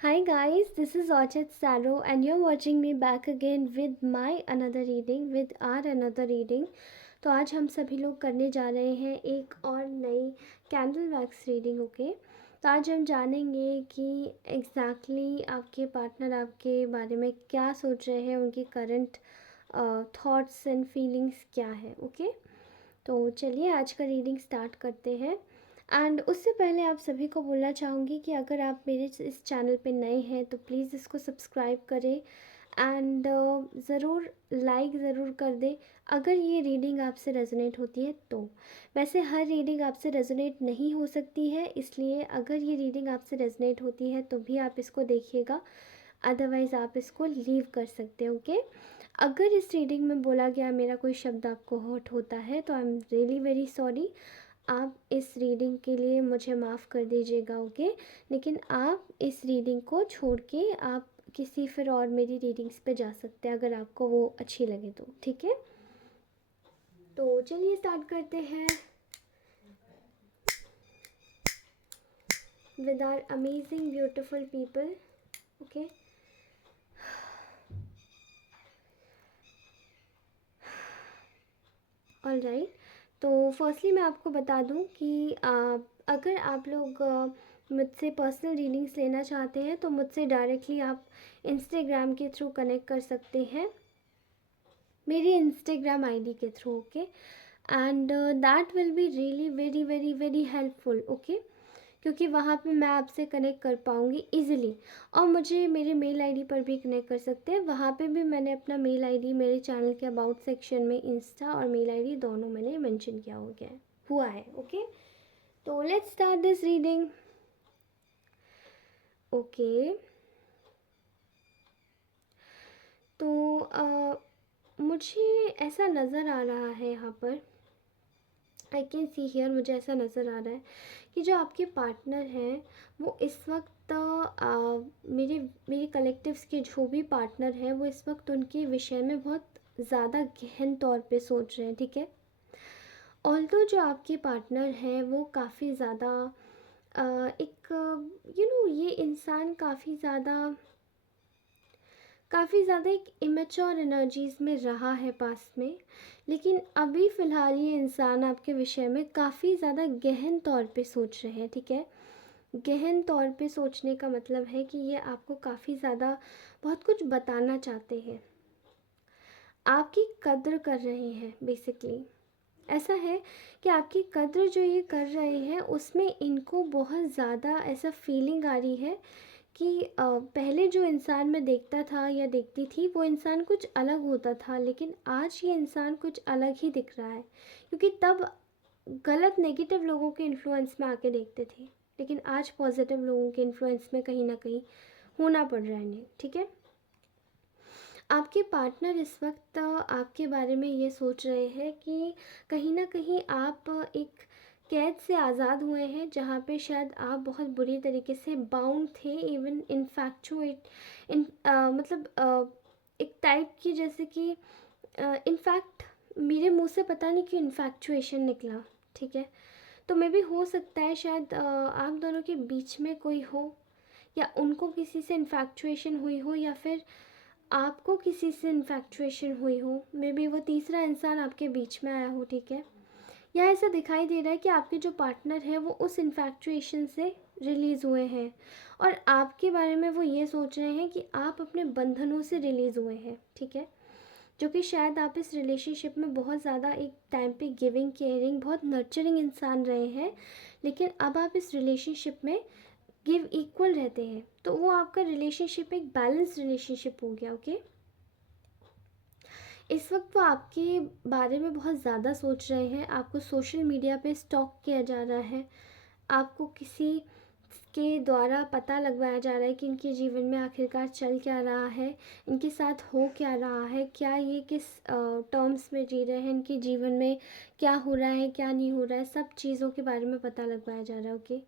Hi guys, this is Orchid Saro and you're watching me back again with my another reading with our another reading। तो आज हम सभी लोग करने जा रहे हैं एक और नई कैंडल वैक्स रीडिंग। ओके, तो आज हम जानेंगे कि एग्जैक्टली आपके पार्टनर आपके बारे में क्या सोच रहे हैं, उनकी करंट थॉट्स एंड फीलिंग्स क्या है। ओके, तो चलिए आज का रीडिंग स्टार्ट करते हैं। एंड उससे पहले आप सभी को बोलना चाहूँगी कि अगर आप मेरे इस चैनल पे नए हैं तो प्लीज़ इसको सब्सक्राइब करें एंड ज़रूर लाइक ज़रूर कर दें अगर ये रीडिंग आपसे रेजोनेट होती है तो। वैसे हर रीडिंग आपसे रेजोनेट नहीं हो सकती है, इसलिए अगर ये रीडिंग आपसे रेजोनेट होती है तो भी आप इसको देखिएगा, अदरवाइज़ आप इसको लीव कर सकते हो। ओके, अगर इस रीडिंग में बोला गया मेरा कोई शब्द आपको हर्ट होता है तो I am really very sorry. आप इस रीडिंग के लिए मुझे माफ़ कर दीजिएगा। ओके, लेकिन आप इस रीडिंग को छोड़ के आप किसी फिर और मेरी रीडिंग्स पे जा सकते हैं अगर आपको वो अच्छी लगे तो। ठीक है, तो चलिए स्टार्ट करते हैं with our amazing beautiful people। Okay, all right. तो फर्स्टली मैं आपको बता दूं कि अगर आप लोग मुझसे पर्सनल रीडिंग्स लेना चाहते हैं तो मुझसे डायरेक्टली आप इंस्टाग्राम के थ्रू कनेक्ट कर सकते हैं, मेरी इंस्टाग्राम आईडी के through. Okay, and that will be really very very very helpful. Okay, क्योंकि वहाँ पे मैं आपसे कनेक्ट कर पाऊँगी इजीली। और मुझे मेरे मेल आईडी पर भी कनेक्ट कर सकते हैं, वहाँ पे भी मैंने अपना मेल आईडी मेरे चैनल के अबाउट सेक्शन में इंस्टा और मेल आईडी दोनों मैंने मेंशन किया हो गया है हुआ है। ओके, तो let's start this reading. Okay, तो मुझे ऐसा नज़र आ रहा है यहाँ पर, आई कैन सी हियर, मुझे ऐसा नज़र आ रहा है कि जो आपके पार्टनर हैं वो इस वक्त मेरे कलेक्टिव्स के जो भी पार्टनर हैं वो इस वक्त उनके विषय में बहुत ज़्यादा गहन तौर पे सोच रहे हैं। ठीक है, ऑल्दो जो आपके पार्टनर हैं वो काफ़ी ज़्यादा एक ये इंसान काफ़ी ज़्यादा एक इमेच्योर एनर्जीज़ में रहा है पास में, लेकिन अभी फ़िलहाल ये इंसान आपके विषय में काफ़ी ज़्यादा गहन तौर पे सोच रहे हैं। ठीक है, गहन तौर पे सोचने का मतलब है कि ये आपको काफ़ी ज़्यादा बहुत कुछ बताना चाहते हैं, आपकी कद्र कर रहे हैं बेसिकली। ऐसा है कि आपकी कद्र जो ये कर रहे हैं उसमें इनको बहुत ज़्यादा ऐसा फीलिंग आ रही है कि पहले जो इंसान मैं देखता था या देखती थी वो इंसान कुछ अलग होता था, लेकिन आज ये इंसान कुछ अलग ही दिख रहा है। क्योंकि तब गलत नेगेटिव लोगों के इन्फ्लुएंस में आके देखते थे, लेकिन आज पॉजिटिव लोगों के इन्फ्लुएंस में कहीं ना कहीं होना पड़ रहा है इन्हें। ठीक है, आपके पार्टनर इस वक्त आपके बारे में ये सोच रहे हैं कि कहीं ना कहीं आप एक कैद से आज़ाद हुए हैं, जहाँ पे शायद आप बहुत बुरी तरीके से बाउंड थे, इवन इनफैक्चुएट इन मतलब एक टाइप की, जैसे कि इनफैक्ट मेरे मुंह से पता नहीं क्यों इन्फैक्चुएशन निकला। ठीक है, तो मे भी हो सकता है शायद आप दोनों के बीच में कोई हो, या उनको किसी से इन्फैक्चुएशन हुई हो, या फिर आपको किसी से इन्फैक्चुएशन हुई हो। मे बी वो तीसरा इंसान आपके बीच में आया हो। ठीक है, या ऐसा दिखाई दे रहा है कि आपके जो पार्टनर है वो उस इन्फैक्चुएशन से रिलीज़ हुए हैं और आपके बारे में वो ये सोच रहे हैं कि आप अपने बंधनों से रिलीज़ हुए हैं। ठीक है, जो कि शायद आप इस रिलेशनशिप में बहुत ज़्यादा एक टाइम पे गिविंग केयरिंग बहुत नर्चरिंग इंसान रहे हैं, लेकिन अब आप इस रिलेशनशिप में गिव इक्वल रहते हैं, तो वो आपका रिलेशनशिप एक बैलेंस रिलेशनशिप हो गया। ओके, इस वक्त वो आपके बारे में बहुत ज़्यादा सोच रहे हैं, आपको सोशल मीडिया पे स्टॉक किया जा रहा है, आपको किसी के द्वारा पता लगवाया जा रहा है कि इनके जीवन में आखिरकार चल क्या रहा है, इनके साथ हो क्या रहा है, क्या ये किस टर्म्स में जी रहे हैं, इनके जीवन में क्या हो रहा है क्या नहीं हो रहा है, सब चीज़ों के बारे में पता लगवाया जा रहा है। ओके,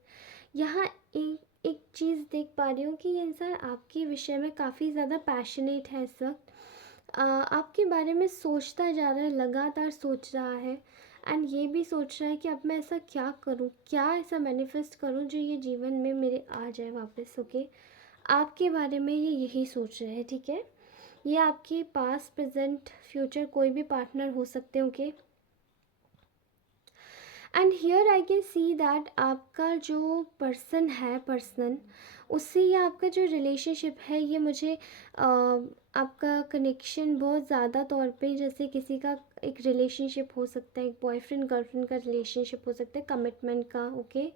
यहाँ एक एक चीज़ देख पा रही हूँ कि ये इंसान आपके विषय में काफ़ी ज़्यादा पैशनेट है इस वक्त, आपके बारे में सोचता जा रहा है, लगातार सोच रहा है, एंड ये भी सोच रहा है कि अब मैं ऐसा क्या करूँ, क्या ऐसा मैनिफेस्ट करूँ जो ये जीवन में मेरे आ जाए वापस। ओके, आपके बारे में ये यही सोच रहे हैं, ठीक है। ये आपके पास्ट प्रेजेंट फ्यूचर कोई भी पार्टनर हो सकते हैं, okay. And here I can see that आपका जो पर्सन है, पर्सन, उससे ये आपका जो रिलेशनशिप है, ये मुझे आपका कनेक्शन बहुत ज़्यादा तौर पे, जैसे किसी का एक रिलेशनशिप हो सकता है, एक बॉयफ्रेंड गर्लफ्रेंड का रिलेशनशिप हो सकता है, कमिटमेंट का, ओके।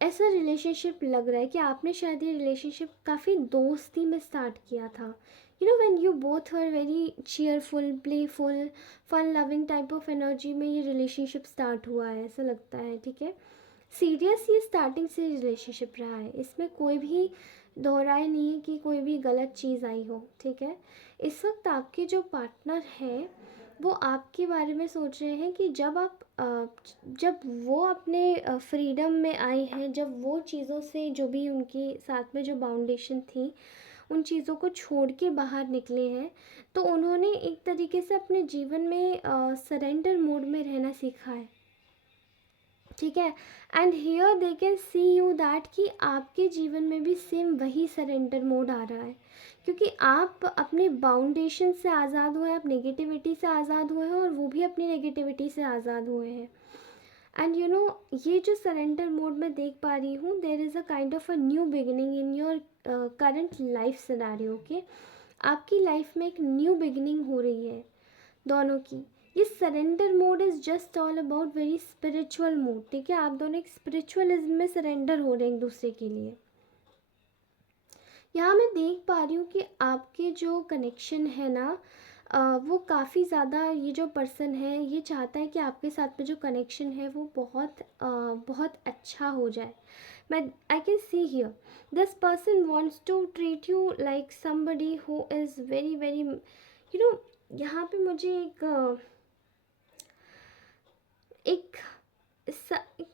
ऐसा रिलेशनशिप लग रहा है कि आपने शायद ये रिलेशनशिप काफ़ी दोस्ती में स्टार्ट किया था। You know when you both are very cheerful, playful, fun loving type of energy में ये रिलेशनशिप स्टार्ट हुआ है, ऐसा लगता है, ठीक है। सीरियस ये स्टार्टिंग से रिलेशनशिप रहा है, इसमें कोई भी दोहराए नहीं है कि कोई भी गलत चीज़ आई हो, ठीक है। इस वक्त आपके जो पार्टनर हैं वो आपके बारे में सोच रहे हैं कि जब वो अपने फ्रीडम में आए हैं, जब वो चीज़ों से, जो भी उनके साथ में जो बाउंडेशन थी, उन चीज़ों को छोड़ के बाहर निकले हैं, तो उन्होंने एक तरीके से अपने जीवन में सरेंडर मोड में रहना सीखा है, ठीक है। And here they can see you that कि आपके जीवन में भी सेम वही सरेंडर मोड आ रहा है, क्योंकि आप अपने बाउंडेशन से आज़ाद हुए हैं, आप नेगेटिविटी से आज़ाद हुए हैं, और वो भी अपनी नेगेटिविटी से आज़ाद हुए हैं। एंड यू नो, ये जो सरेंडर मोड में देख पा रही हूँ, there is a kind of a new beginning in your current life scenario, okay. आपकी लाइफ में एक न्यू बिगिनिंग हो रही है दोनों की। ये surrender mode is just all about very spiritual mode, ठीक है। आप दोनों एक स्पिरिचुअलिज्म में सरेंडर हो रहे हैं एक दूसरे के लिए। यहाँ मैं देख पा रही हूँ कि आपके जो कनेक्शन है ना, वो काफ़ी ज़्यादा, ये जो पर्सन है ये चाहता है कि आपके साथ में जो कनेक्शन है वो बहुत अच्छा हो जाए। मैं I can see here this person wants to treat you like somebody who is very very, you know, यहाँ पे मुझे एक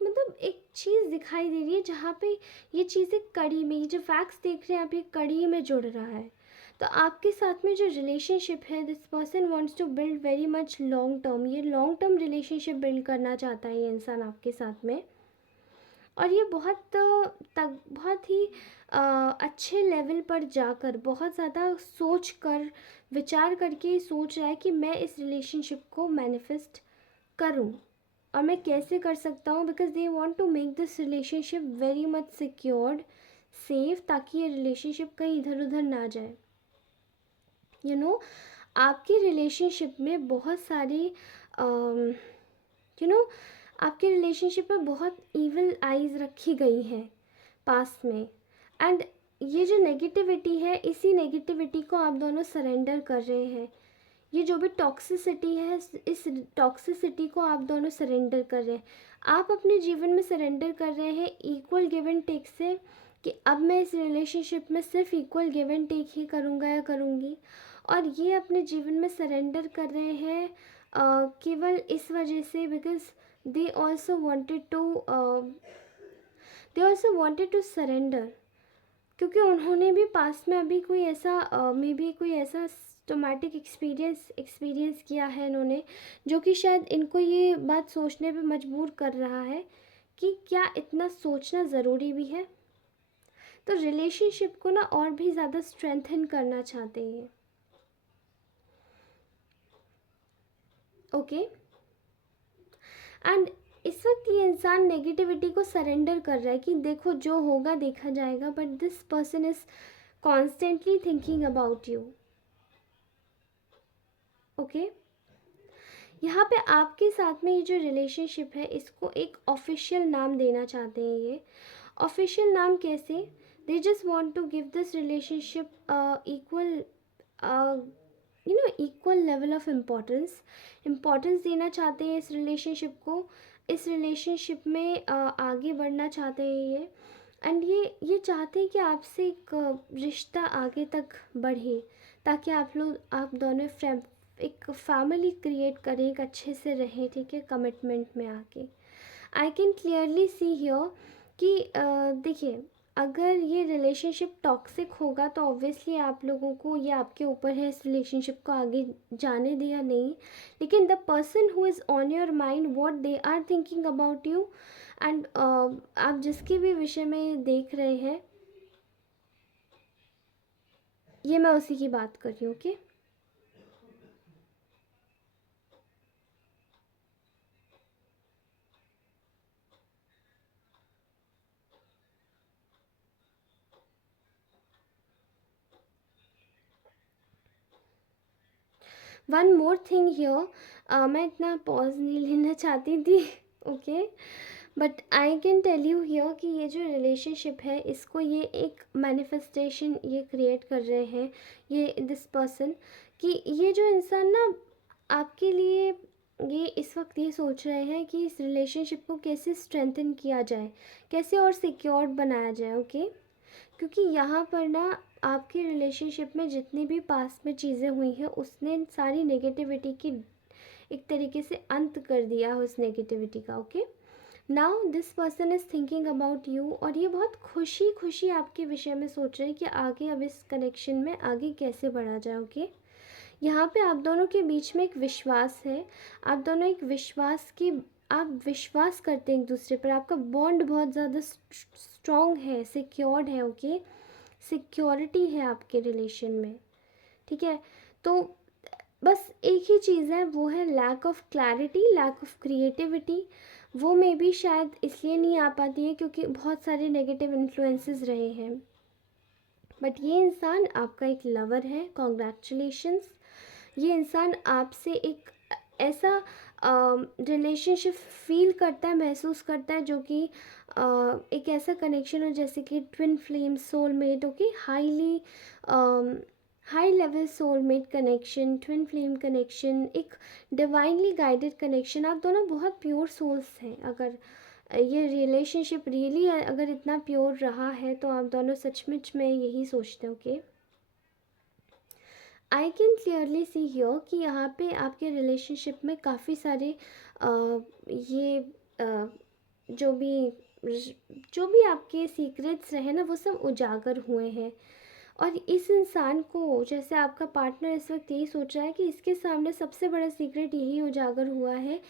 मतलब एक चीज़ दिखाई दे रही है जहाँ पे ये चीज़ें कड़ी में, ये जो फैक्ट्स देख रहे हैं आप, ये कड़ी में जुड़ रहा है। तो आपके साथ में जो रिलेशनशिप है, this person wants to build very much long term, ये लॉन्ग टर्म रिलेशनशिप बिल्ड करना चाहता है ये इंसान आपके साथ में। और ये बहुत ही अच्छे लेवल पर जाकर, बहुत ज़्यादा सोच कर, विचार करके सोच रहा है कि मैं इस रिलेशनशिप को मैनिफेस्ट करूं, और मैं कैसे कर सकता हूँ, because they want to make this relationship very much secured, safe, ताकि ये रिलेशनशिप कहीं इधर उधर ना जाए। यू नो, आपके रिलेशनशिप में बहुत सारी यू नो आपके रिलेशनशिप में बहुत इविल आइज़ रखी गई हैं पास्ट में। एंड ये जो नेगेटिविटी है, इसी नेगेटिविटी को आप दोनों सरेंडर कर रहे हैं। ये जो भी टॉक्सिसिटी है, इस टॉक्सिसिटी को आप दोनों सरेंडर कर रहे हैं। आप अपने जीवन में सरेंडर कर रहे हैं इक्वल गिव एंड टेक से, कि अब मैं इस रिलेशनशिप में सिर्फ इक्वल गिव एंड टेक ही करूँगा या करूँगी। और ये अपने जीवन में सरेंडर कर रहे हैं केवल इस वजह से, because they also wanted to surrender, क्योंकि उन्होंने भी पास में अभी कोई ऐसा मे बी कोई ऐसा ट्रॉमेटिक एक्सपीरियंस किया है इन्होंने, जो कि शायद इनको ये बात सोचने पे मजबूर कर रहा है कि क्या इतना सोचना ज़रूरी भी है। तो रिलेशनशिप को ना और भी ज़्यादा स्ट्रेंथन करना चाहते हैं, ओके। एंड इस वक्त ये इंसान नेगेटिविटी को सरेंडर कर रहा है कि देखो जो होगा देखा जाएगा, but this person is constantly thinking about you, okay. यहाँ पे आपके साथ में ये जो रिलेशनशिप है, इसको एक ऑफिशियल नाम देना चाहते हैं ये। ऑफिशियल नाम कैसे? They just want to give this relationship equal equal level of importance देना चाहते हैं इस रिलेशनशिप को। इस रिलेशनशिप में आगे बढ़ना चाहते हैं ये। एंड ये चाहते हैं कि आपसे एक रिश्ता आगे तक बढ़े, ताकि आप दोनों एक फैमिली क्रिएट करें, एक अच्छे से रहें, ठीक है, कमिटमेंट में आके। आई कैन क्लियरली सी हियर कि देखिए, अगर ये रिलेशनशिप टॉक्सिक होगा तो ऑब्वियसली आप लोगों को, ये आपके ऊपर है इस रिलेशनशिप को आगे जाने दे या नहीं। लेकिन the person who is on your mind, what they are thinking about you, and आप जिसके भी विषय में देख रहे हैं, ये मैं उसी की बात कर रही हूँ। Okay, one more thing here, मैं इतना पॉज नहीं लेना चाहती थी। Okay, but I can tell you here कि ये जो रिलेशनशिप है इसको ये एक मैनिफेस्टेशन ये क्रिएट कर रहे हैं ये दिस पर्सन, कि ये जो इंसान ना आपके लिए ये इस वक्त ये सोच रहे हैं कि इस रिलेशनशिप को कैसे स्ट्रेंथन किया जाए, कैसे और सिक्योर्ड बनाया जाए। ओके, क्योंकि यहाँ पर ना आपके रिलेशनशिप में जितनी भी पास्ट में चीज़ें हुई हैं उसने सारी नेगेटिविटी की एक तरीके से अंत कर दिया है, उस नेगेटिविटी का। Okay, now this person is thinking about you, और ये बहुत खुशी खुशी आपके विषय में सोच रहे हैं कि आगे अब इस कनेक्शन में आगे कैसे बढ़ा जाए। ओके, यहाँ पे आप दोनों के बीच में एक विश्वास है, आप दोनों एक विश्वास की आप विश्वास करते हैं एक दूसरे पर, आपका बॉन्ड बहुत ज़्यादा स्ट्रॉन्ग है, सिक्योर्ड है। ओके, सिक्योरिटी है आपके रिलेशन में। ठीक है, तो बस एक ही चीज़ है, वो है lack of clarity, lack of creativity. वो मे बी शायद इसलिए नहीं आ पाती है क्योंकि बहुत सारे नेगेटिव इन्फ्लुएंसेस रहे हैं। बट ये इंसान आपका एक लवर है, कॉन्ग्रेचुलेशंस। ये इंसान आपसे एक ऐसा रिलेशनशिप फील करता है, महसूस करता है, जो कि एक ऐसा कनेक्शन हो जैसे कि twin flame, soulmate. Okay, high level soulmate connection, twin flame connection, एक डिवाइनली गाइडेड कनेक्शन। आप दोनों बहुत प्योर सोल्स हैं। अगर ये रिलेशनशिप रियली अगर इतना प्योर रहा है तो आप दोनों सचमुच में यही सोचते हो। Okay, I can clearly see here कि यहाँ पे आपके रिलेशनशिप में काफ़ी सारे ये जो भी आपके सीक्रेट्स रहे ना वो सब उजागर हुए हैं। और इस इंसान को, जैसे आपका पार्टनर इस वक्त यही सोच रहा है कि इसके सामने सबसे बड़ा सीक्रेट यही उजागर हुआ है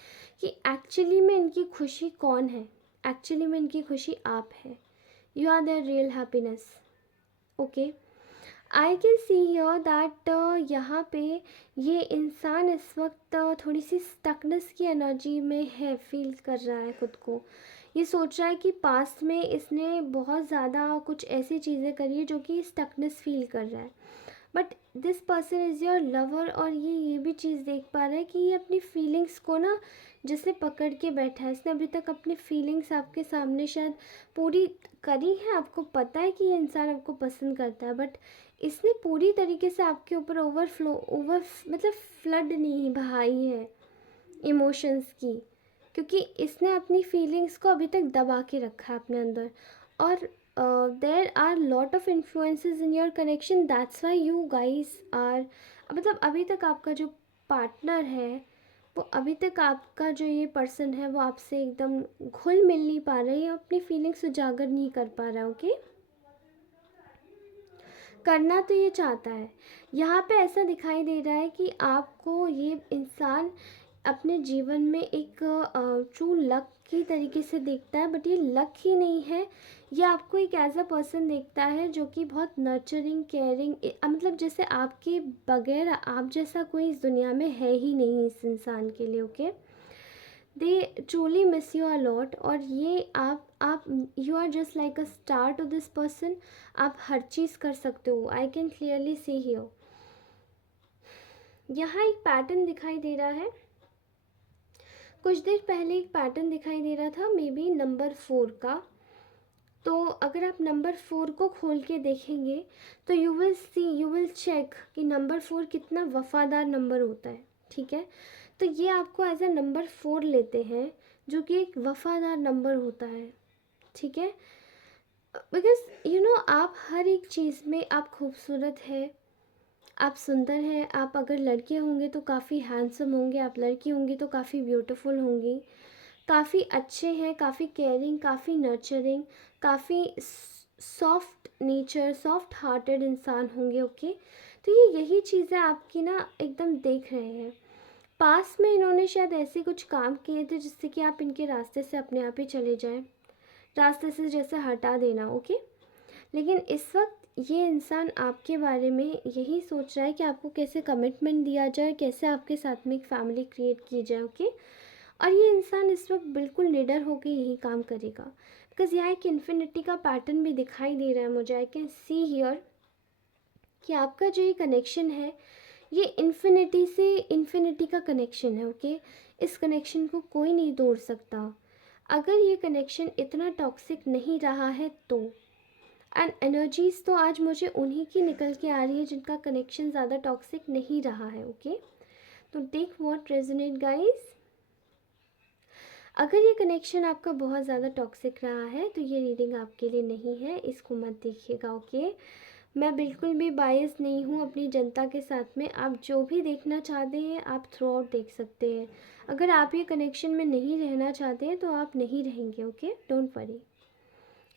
कि एक्चुअली में इनकी खुशी कौन है। एक्चुअली में इनकी खुशी आप है। You are their real happiness. Okay, I can see here that यहाँ पे ये इंसान इस वक्त थोड़ी सी स्टकनेस की एनर्जी में है, फील कर रहा है खुद को। ये सोच रहा है कि पास्ट में इसने बहुत ज़्यादा कुछ ऐसी चीज़ें करी है जो कि स्टकनेस फील कर रहा है। But this person is your lover, और ये भी चीज़ देख पा रहा है कि ये अपनी फीलिंग्स को ना जैसे पकड़ के बैठा है। इसने अभी तक अपनी फीलिंग्स आपके सामने शायद पूरी करी है, आपको पता है कि ये इंसान आपको पसंद करता है, बट इसने पूरी तरीके से आपके ऊपर मतलब फ्लड नहीं बहाई है इमोशंस की, क्योंकि इसने अपनी फीलिंग्स को अभी तक दबा के रखा है अपने अंदर। और there are lot of influences in your connection, that's why you guys are, मतलब अभी तक आपका जो पार्टनर है वो, अभी तक आपका जो ये पर्सन है वो आपसे एकदम घुल मिल नहीं पा रहा है, अपनी फीलिंग्स उजागर नहीं कर पा रहा है। ओके, करना तो ये चाहता है। यहाँ पे ऐसा दिखाई दे रहा है कि आपको ये इंसान अपने जीवन में एक ट्रू लक की तरीके से देखता है, बट ये लक ही नहीं है। ये आपको एक एज अ पर्सन देखता है जो कि बहुत नर्चरिंग, केयरिंग, मतलब जैसे आपके बगैर आप जैसा कोई इस दुनिया में है ही नहीं इस इंसान के लिए। Okay, they truly miss you a lot, और ये आप you are just like a star to this person. आप हर चीज़ कर सकते हो। I can clearly see here, यहाँ एक पैटर्न दिखाई दे रहा है। कुछ देर पहले एक पैटर्न दिखाई दे रहा था, मे बी नंबर 4 का। तो अगर आप नंबर 4 को खोल के देखेंगे तो यू विल चेक कि नंबर 4 कितना वफ़ादार नंबर होता है। ठीक है, तो ये आपको एज अ नंबर 4 लेते हैं, जो कि एक वफ़ादार नंबर होता है। ठीक है, बिकॉज यू नो आप हर एक चीज़ में आप खूबसूरत है, आप सुंदर हैं। आप अगर लड़के होंगे तो काफ़ी हैंडसम होंगे, आप लड़की होंगी तो काफ़ी ब्यूटीफुल होंगी, काफ़ी अच्छे हैं, काफ़ी केयरिंग, काफ़ी नर्चरिंग, काफ़ी सॉफ्ट नेचर, सॉफ्ट हार्टेड इंसान होंगे। ओके, तो ये यही चीज़ें आपकी ना एकदम देख रहे हैं। पास में इन्होंने शायद ऐसे कुछ काम किए थे जिससे कि आप इनके रास्ते से अपने आप ही चले जाएं, रास्ते से जैसे हटा देना। ओके, लेकिन इस वक्त ये इंसान आपके बारे में यही सोच रहा है कि आपको कैसे कमिटमेंट दिया जाए, कैसे आपके साथ में एक फैमिली क्रिएट की जाए। ओके, और ये इंसान इस वक्त बिल्कुल निडर होकर यही काम करेगा, बिकॉज यहाँ एक इन्फिनिटी का पैटर्न भी दिखाई दे रहा है मुझे। आई कैन सी हियर कि आपका जो ये कनेक्शन है ये इन्फिनिटी से इन्फिनिटी का कनेक्शन है। ओके, इस कनेक्शन को कोई नहीं तोड़ सकता। अगर ये कनेक्शन इतना टॉक्सिक नहीं रहा है तो, एंड एनर्जीज तो आज मुझे उन्हीं की निकल के आ रही है जिनका कनेक्शन ज़्यादा टॉक्सिक नहीं रहा है। ओके, तो टेक व्हाट रेजोनेट गाइस। अगर ये कनेक्शन आपका बहुत ज़्यादा टॉक्सिक रहा है तो ये रीडिंग आपके लिए नहीं है, इसको मत देखिएगा। ओके, मैं बिल्कुल भी बायस नहीं हूँ अपनी जनता के साथ में। आप जो भी देखना चाहते हैं आप थ्रू आउट देख सकते हैं। अगर आप ये कनेक्शन में नहीं रहना चाहते हैं तो आप नहीं रहेंगे। Okay, don't worry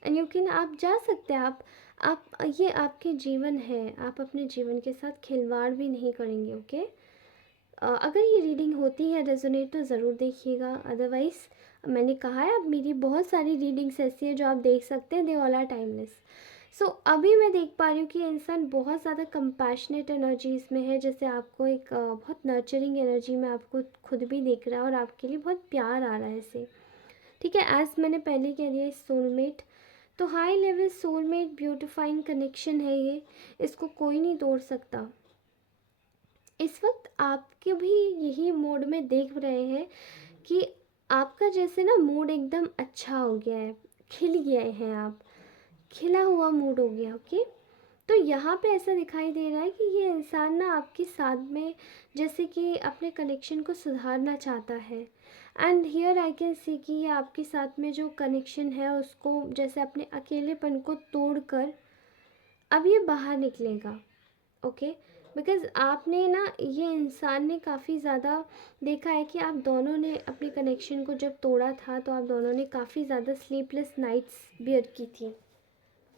and you can, आप जा सकते हैं। आप ये आपके जीवन है, आप अपने जीवन के साथ खिलवाड़ भी नहीं करेंगे। ओके, अगर ये रीडिंग होती है रेजोनेट तो ज़रूर देखिएगा, अदरवाइज़ मैंने कहा है अब मेरी बहुत सारी रीडिंग्स ऐसी हैं जो आप देख सकते हैं, दे ऑल आर टाइमलेस। सो अभी मैं देख पा रही हूँ कि ये इंसान बहुत ज़्यादा कंपैशनेट एनर्जीज में है, जैसे आपको एक बहुत नर्चरिंग एनर्जी में आपको खुद भी देख रहा है और आपके लिए बहुत प्यार आ रहा है इसे। ठीक है, एज मैंने पहले कह दिया सोलमेट, तो high level soulmate beautifying connection है ये, इसको कोई नहीं तोड़ सकता। इस वक्त आपके भी यही मोड में देख रहे हैं कि आपका जैसे ना मूड एकदम अच्छा हो गया है, खिल गए हैं आप, खिला हुआ मूड हो गया। ओके, तो यहाँ पे ऐसा दिखाई दे रहा है कि ये इंसान ना आपके साथ में जैसे कि अपने कनेक्शन को सुधारना चाहता है। एंड हियर आई कैन सी कि ये आपके साथ में जो कनेक्शन है उसको जैसे अपने अकेलेपन को तोड़कर अब ये बाहर निकलेगा। ओके, बिकॉज़ आपने ना, ये इंसान ने काफ़ी ज़्यादा देखा है कि आप दोनों ने अपने कनेक्शन को जब तोड़ा था तो आप दोनों ने काफ़ी ज़्यादा स्लीपलेस नाइट्स बियर की थी।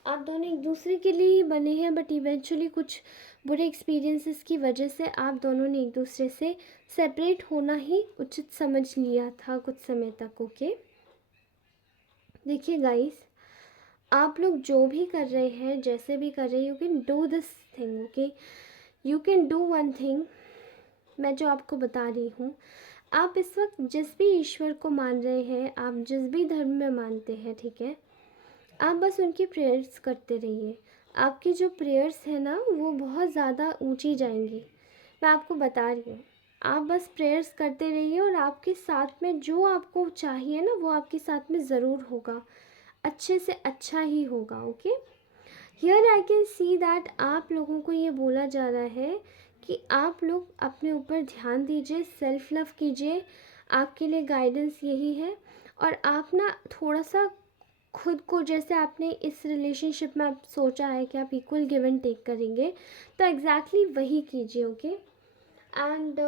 आप दोनों एक दूसरे के लिए ही बने हैं, बट इवेंचुअली कुछ बुरे एक्सपीरियंसेस की वजह से आप दोनों ने एक दूसरे से सेपरेट होना ही उचित समझ लिया था कुछ समय तक। ओके, देखिए गाइस, आप लोग जो भी कर रहे हैं, जैसे भी कर रहे हैं, you can do this thing. Okay, you can do one thing, मैं जो आपको बता रही हूँ, आप इस वक्त जिस भी ईश्वर को मान रहे हैं, आप जिस भी धर्म में मानते हैं, ठीक है, आप बस उनकी प्रेयर्स करते रहिए। आपकी जो प्रेयर्स है ना वो बहुत ज़्यादा ऊंची जाएंगी, मैं आपको बता रही हूँ। आप बस प्रेयर्स करते रहिए और आपके साथ में जो आपको चाहिए ना वो आपके साथ में ज़रूर होगा, अच्छे से अच्छा ही होगा। Okay, here I can see that आप लोगों को ये बोला जा रहा है कि आप लोग अपने ऊपर ध्यान दीजिए, सेल्फ लव कीजिए, आपके लिए गाइडेंस यही है। और आप ना थोड़ा सा खुद को, जैसे आपने इस रिलेशनशिप में आप सोचा है कि आप इक्वल गिव एंड टेक करेंगे, तो एग्जैक्टली वही कीजिए। ओके, एंड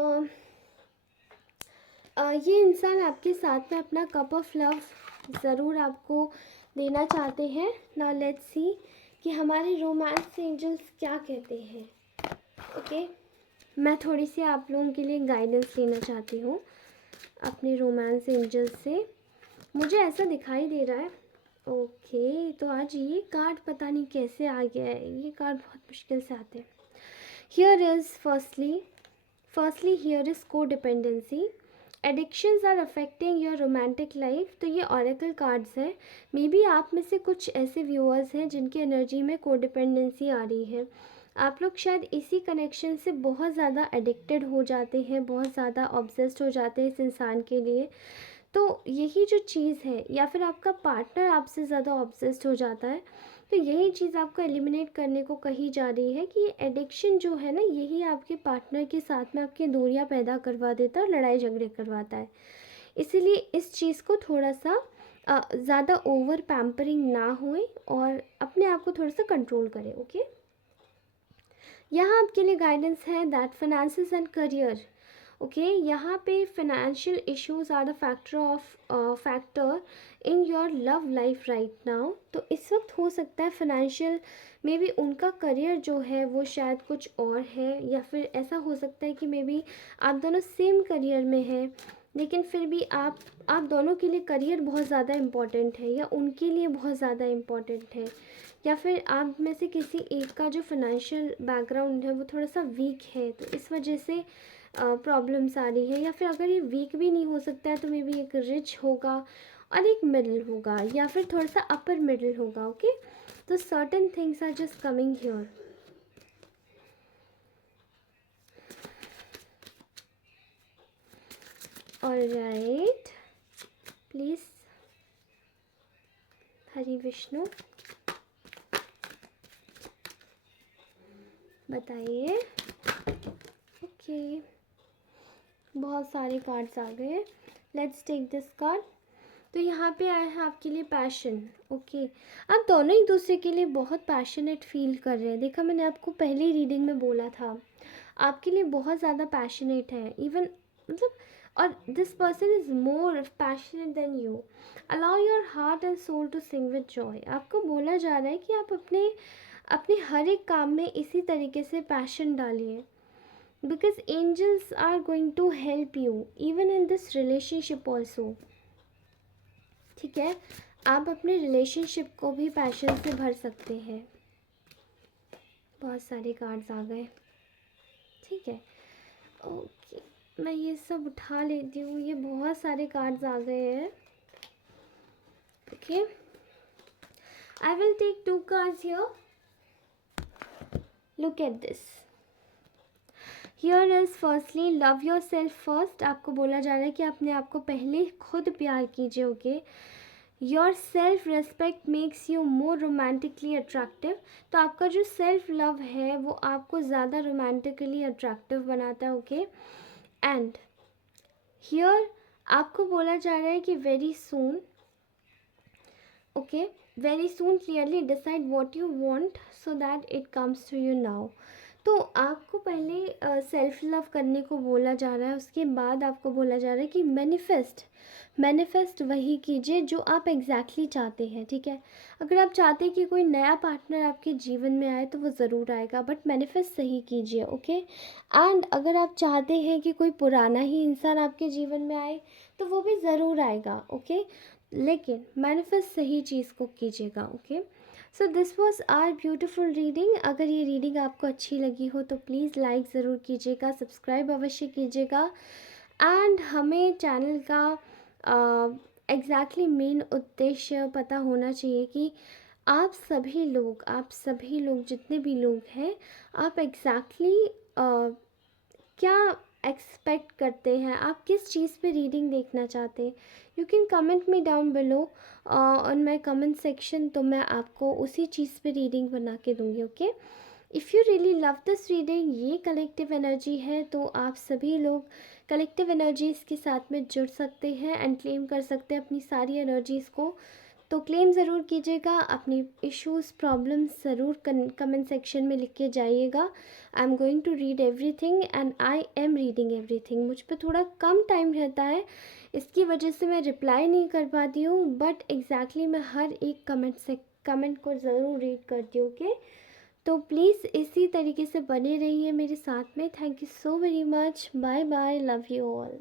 ये इंसान आपके साथ में अपना कप ऑफ लव ज़रूर आपको देना चाहते हैं। नाउ लेट्स सी कि हमारे रोमांस एंजल्स क्या कहते हैं। ओके, मैं थोड़ी सी आप लोगों के लिए गाइडेंस लेना चाहती हूँ अपने रोमांस एंजल्स से। मुझे ऐसा दिखाई दे रहा है, ओके, तो आज ये कार्ड पता नहीं कैसे आ गया है, ये कार्ड बहुत मुश्किल से आते हैं। Here is firstly here is codependency, addictions are affecting your romantic life. तो ये ऑरेकल कार्ड्स हैं। मे बी आप में से कुछ ऐसे व्यूअर्स हैं जिनकी एनर्जी में को डिपेंडेंसी आ रही है। आप लोग शायद इसी कनेक्शन से बहुत ज़्यादा एडिक्टेड हो जाते हैं, बहुत ज़्यादा ऑब्सेस्ड हो जाते हैं इस इंसान के लिए। तो यही जो चीज़ है, या फिर आपका पार्टनर आपसे ज़्यादा ऑब्सेस्ड हो जाता है, तो यही चीज़ आपको एलिमिनेट करने को कही जा रही है कि ये एडिक्शन जो है ना, यही आपके पार्टनर के साथ में आपकी दूरियां पैदा करवा देता है और लड़ाई झगड़े करवाता है। इसीलिए इस चीज़ को थोड़ा सा ज़्यादा ओवर पैम्परिंग ना होए और अपने आप को थोड़ा सा कंट्रोल करें। ओके, यहाँ आपके लिए गाइडेंस है that finances and career. Okay, यहाँ पे financial issues are the factor in your love life right now. तो इस वक्त हो सकता है फाइनेंशियल, मे बी उनका करियर जो है वो शायद कुछ और है, या फिर ऐसा हो सकता है कि मे बी आप दोनों सेम करियर में हैं, लेकिन फिर भी आप दोनों के लिए करियर बहुत ज़्यादा इम्पॉर्टेंट है या उनके लिए बहुत ज़्यादा इम्पॉर्टेंट है। या फिर आप में से किसी एक का जो फाइनेंशियल बैकग्राउंड है वो थोड़ा सा वीक है, तो इस वजह से प्रॉब्लम्स आ रही है। या फिर अगर ये वीक भी नहीं हो सकता है तो मे बी एक रिच होगा और एक मिडिल होगा, या फिर थोड़ा सा अपर मिडिल होगा। ओके, तो certain things are just coming here. Alright, please Hari Vishnu बताइए। ओके, बहुत सारे कार्ड्स आ गए। Let's take this card. तो यहाँ पे आया है आपके लिए पैशन। ओके, आप दोनों एक दूसरे के लिए बहुत पैशनेट फील कर रहे हैं। देखा, मैंने आपको पहली रीडिंग में बोला था आपके लिए बहुत ज़्यादा पैशनेट है इवन, मतलब, और this person is more passionate than you. Allow your heart and soul to sing with joy. आपको बोला जा रहा है कि आप अपने अपने हर एक काम में इसी तरीके से पैशन डालिए, because angels are going to help you even in this relationship also. ठीक है, आप अपने रिलेशनशिप को भी पैशन से भर सकते हैं। बहुत सारे कार्ड्स आ गए। ठीक है, ओके, मैं ये सब उठा लेती हूँ। ये बहुत सारे कार्ड्स आ गए हैं। Okay, I will take 2 cards here. Look at this. Here is firstly love yourself first. आपको बोला जा रहा है कि अपने आप को पहले खुद प्यार कीजिए। Okay, your self respect makes you more romantically attractive. तो आपका जो सेल्फ लव है वो आपको ज़्यादा रोमांटिकली अट्रैक्टिव बनाता है। ओके, एंड हियर आपको बोला जा रहा है कि very soon, okay, very soon clearly decide what you want so that it comes to you now. तो आपको पहले सेल्फ लव करने को बोला जा रहा है, उसके बाद आपको बोला जा रहा है कि मैनिफेस्ट वही कीजिए जो आप एग्जैक्टली चाहते हैं। ठीक है, अगर आप चाहते हैं कि कोई नया पार्टनर आपके जीवन में आए तो वो ज़रूर आएगा, बट मैनिफेस्ट सही कीजिए। ओके, एंड अगर आप चाहते हैं कि कोई पुराना ही इंसान आपके जीवन में आए तो वो भी ज़रूर आएगा। ओके, लेकिन मैनिफेस्ट सही चीज़ को कीजिएगा। Okay, so this was our beautiful reading. अगर ये रीडिंग आपको अच्छी लगी हो तो प्लीज़ लाइक ज़रूर कीजिएगा, सब्सक्राइब अवश्य कीजिएगा, एंड हमें चैनल का एग्जैक्टली मेन उद्देश्य पता होना चाहिए कि आप सभी लोग जितने भी लोग हैं, आप एग्जैक्टली क्या एक्सपेक्ट करते हैं, आप किस चीज़ पे रीडिंग देखना चाहते हैं। You can comment me down below on my comment section, तो मैं आपको उसी चीज़ पे रीडिंग बना के दूँगी। Okay, if you really love this reading, ये कलेक्टिव एनर्जी है, तो आप सभी लोग कलेक्टिव एनर्जीज़ के साथ में जुड़ सकते हैं एंड क्लेम कर सकते हैं अपनी सारी एनर्जीज़ को। तो क्लेम ज़रूर कीजिएगा, अपनी इश्यूज़ प्रॉब्लम्स ज़रूर कमेंट सेक्शन में लिख के जाइएगा। I am going to read everything and I am reading everything. मुझ पर थोड़ा कम टाइम रहता है, इसकी वजह से मैं रिप्लाई नहीं कर पाती हूँ, बट एग्जैक्टली मैं हर एक कमेंट को ज़रूर रीड करती हूँ। ओके, तो प्लीज़ इसी तरीके से बने रहिए मेरे साथ में। Thank you so very much. Bye bye, love you all.